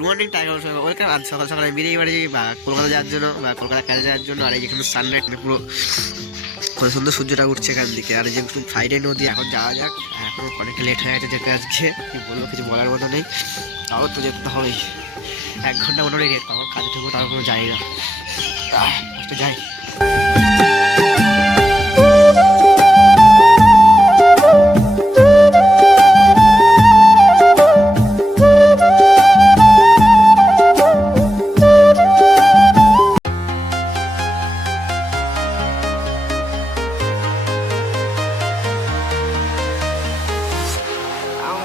Good morning tiger welcome. আজ সকাল সকালে বেরিয়ে বাড়ি বা কলকাতা যাওয়ার জন্য বা কলকাতা কাজে যাওয়ার জন্য। আর এই যেখানে সানলাইট পুরো কত সুন্দর সূর্যটা উঠছে এখান থেকে। আর এই যে ফ্রাইডে নদী, এখন যাওয়া যাক। এখন অনেকটা লেট হয়ে গেছে যেতে, আজকে কি বলবো কিছু বলার মতো নেই। তাও তো যেতে হবেই, 1 ঘন্টা মোটামুটি লেট। কখন কাজে ঢুকবো তার কোনো জানি না, একটু যাই।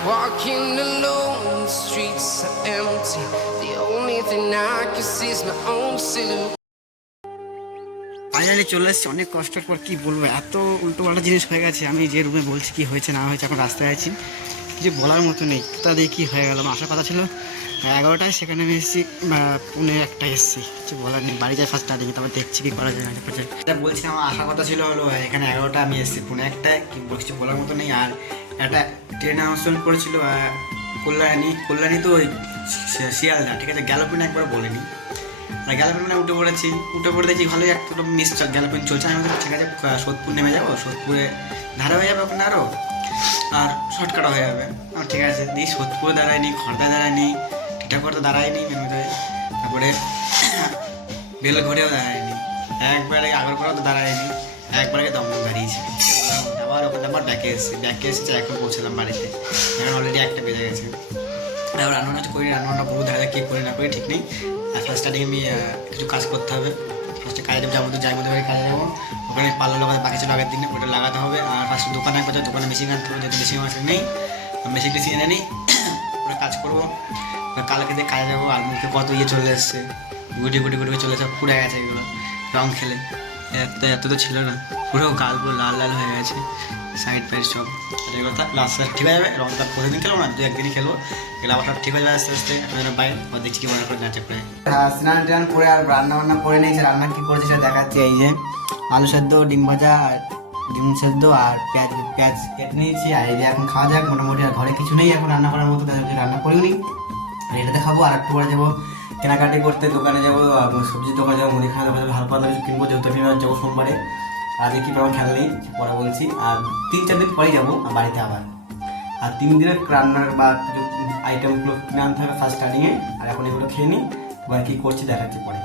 Walking alone, the streets are empty. The only thing I can see is my own silhouette. Finally চলে এসেছি অনেক কষ্টের পর। কি বলবো, এত উল্টো পাল্টা জিনিস হয়ে গেছে। আমি যে রুমে বলছি কি হয়েছে না হয়েছে, এখন রাস্তায় আছি, কিছু বলার মতো নেই। তা দিয়ে কী হয়ে গেল, আসার কথা ছিল 11টায়, সেখানে আমি এসেছি 1:30 এসেছি। কিছু বলার নেই, বাড়ি যাই ফার্স্ট স্টার্টিং, তারপর দেখছি কী করা যায় না করা যায়। এটা বলছিলাম আমার আসার কথা ছিল হলো এখানে 11টা, আমি এসেছি 1:30টায়। কি কিছু বলার মতো নেই। আর একটা ট্রেন আউটসোল করেছিল কল্যাণী তো ওই শিয়ালদা, ঠিক আছে, গ্যালোপিন একবার বলেনি। আর গ্যালোপিনে উঠে পড়ে দেখছি ভালোই একটা মিস গ্যালোপিন চলছে। আমি ঠিক আছে সোদপুর নেমে যাবো, সোদপুরে ধারা হয়ে যাবে ওখানে আরও, আর শর্টকাটও হয়ে যাবে। আর ঠিক আছে, দিই সোদপুরে দাঁড়ায়নি, খড়দায় দাঁড়ায়নি, টিটাগড়তে দাঁড়ায়নি মেনুতে, তারপরে বেলঘড়েও দাঁড়ায়নি, একবারে আগরপাড়াও তো দাঁড়ায়নি, একবারে দমদম দাঁড়িয়েছে। আবার ওখানে আবার ব্যাকে এসেছে, এখন পৌঁছলাম বাড়িতে। এখন অলরেডি 1টা বেজে গেছে। এবার রান্নাটা করি, রান্নাটা পুরো দেখা কী করি না করি ঠিক নেই। আর ফার্স্ট স্টার্টিং আমি কিছু কাজ করতে হবে। ফার্স্টে কাজে যাবো, যাই মধ্যে কাজে যাবো, ওখানে পার্লার লাগাতে বাকি ছিল আগের দিনে, ওটা লাগাতে হবে। আর ফার্স্টে দোকানে একবার দোকানে মেশিন আনতে হবে, যেহেতু মেশিন মাসে নেই, মেশিন টেশিন এনে নিই, ওটা কাজ করবো। কালকে দিয়ে কাজে যাবো। আর মুখে কত চলে এসছে, গুটি চলে এসে পুড়ে গেছে এগুলো রং খেলে। এত তো ছিল না, পুরো গাল পুরো লাল লাল হয়ে গেছে, সাইড ফাইড সব। এগুলো থাক, লাস্ট ঠিক হয়ে যাবে। রংটা প্রতিদিন খেলবো না, 2-1 দিনই খেলবো, এগুলো আবার সব ঠিক হয়ে যাবে আস্তে আস্তে। বাইরে দেখছি কি মনে করে যাচ্ছে করে। স্নান টান করে আর রান্না বান্না করে নিয়েছে। রান্না কি করেছে সেটা দেখাচ্ছি। এই যে আলু সেদ্ধ, ডিম ভাজা, আর ডিম সেদ্ধ, আর পেঁয়াজ কেটে নিয়েছি। আর এই যে এখন খাওয়া যাক। মোটামুটি আর ঘরে কিছু নেই এখন রান্না করার মতো, রান্না করেও নি। আর এটাতে খাবো। আর একটু পরে যাবো কেনাকাটি করতে, দোকানে যাবো, সবজির দোকানে যাবো, মুদিখানা দোকানে যাবো, হালকা কিছু কিনবো, যেহেতু আমি যাবো সোমবারে। আজকে কি পাবো খেয়াল নেই, পরে বলছি। আর 3-4 দিন পরেই যাবো বাড়িতে আবার। আর 3 দিনের রান্নার বা কিছু আইটেমগুলো কিনে আনতে হবে ফার্স্ট স্টার্টিংয়ে। আর এখন এগুলো খেয়ে নিই, এবার কী করছি দেখাচ্ছি পরে।